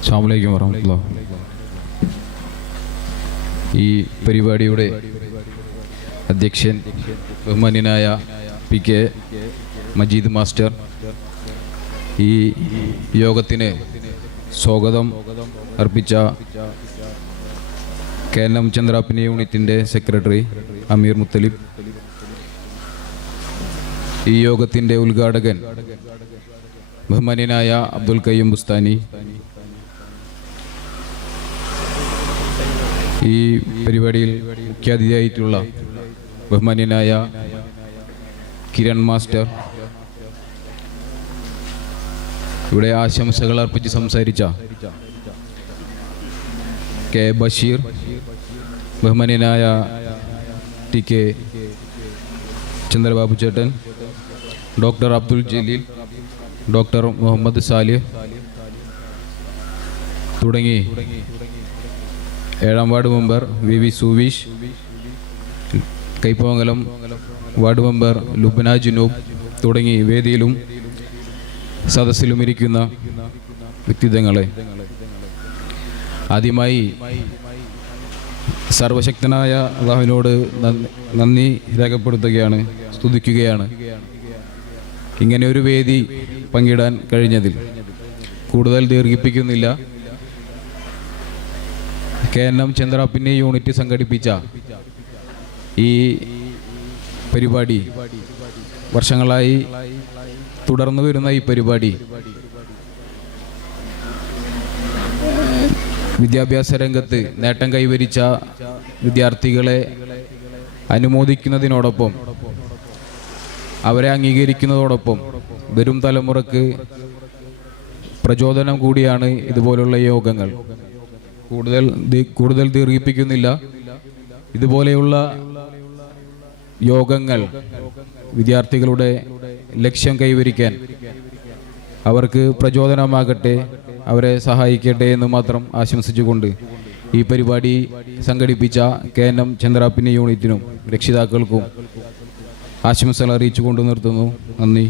അസ്സലാമു അലൈക്കും വറഹ്മത്തുള്ളാഹി. ഈ പരിപാടിയുടെ അധ്യക്ഷൻ ബഹുമാന്യനായ PK മജീദ് മാസ്റ്റർ, ഈ യോഗത്തിന് സ്വാഗതം അർപ്പിച്ച KNM ചന്ദ്രാപ്പിനി യൂണിറ്റിൻ്റെ സെക്രട്ടറി അമീർ മുത്തലിബ്, ഈ യോഗത്തിൻ്റെ ഉദ്ഘാടകൻ ബഹുമാന്യനായ അബ്ദുൽ ഖയ്യൂം ബുസ്താനി, ഈ പരിപാടിയിൽ മുഖ്യാതിഥിയായിട്ടുള്ള ബഹുമാന്യനായ കിരൺ മാസ്റ്റർ, ഇവിടെ ആശംസകൾ അർപ്പിച്ച് സംസാരിച്ച K ബഷീർ, ബഹുമാന്യനായ TK ചന്ദ്രബാബു ചേട്ടൻ, ഡോക്ടർ അബ്ദുൽ ജലീൽ, ഡോക്ടർ മുഹമ്മദ് സാലിഹ് തുടങ്ങി 7ാം ward member VV Suveesh, Kaipamangalam ward member Lubna Junoob തുടങ്ങി വേദിയിലും സദസ്സിലും ഇരിക്കുന്ന വ്യക്തിത്വങ്ങളെ, ആദ്യമായി സർവശക്തനായ അല്ലാഹുവിനോട് നന്ദി രേഖപ്പെടുത്തുകയാണ്, സ്തുതിക്കുകയാണ് ഇങ്ങനെ ഒരു വേദി പങ്കിടാൻ കഴിഞ്ഞതിൽ. കൂടുതൽ ദീർഘിപ്പിക്കുന്നില്ല. KNM ചന്ദ്രാപ്പിനി യൂണിറ്റ് സംഘടിപ്പിച്ച ഈ പരിപാടി, വർഷങ്ങളായി തുടർന്നു വരുന്ന ഈ പരിപാടി വിദ്യാഭ്യാസ രംഗത്ത് നേട്ടം കൈവരിച്ച വിദ്യാർത്ഥികളെ അനുമോദിക്കുന്നതിനോടൊപ്പം അവരെ അംഗീകരിക്കുന്നതോടൊപ്പം വരും തലമുറക്ക് പ്രചോദനം കൂടിയാണ് ഇതുപോലുള്ള യോഗങ്ങൾ. കൂടുതൽ ദീർഘിപ്പിക്കുന്നില്ല. ഇതുപോലെയുള്ള യോഗങ്ങൾ വിദ്യാർത്ഥികളുടെ ലക്ഷ്യം കൈവരിക്കാൻ അവർക്ക് പ്രചോദനമാകട്ടെ, അവരെ സഹായിക്കട്ടെ എന്ന് മാത്രം ആശംസിച്ചുകൊണ്ട് ഈ പരിപാടി സംഘടിപ്പിച്ച KNM ചന്ദ്രാപ്പിനി യൂണിറ്റിനും രക്ഷിതാക്കൾക്കും ആശംസകൾ അറിയിച്ചുകൊണ്ട് നിർത്തുന്നു. നന്ദി.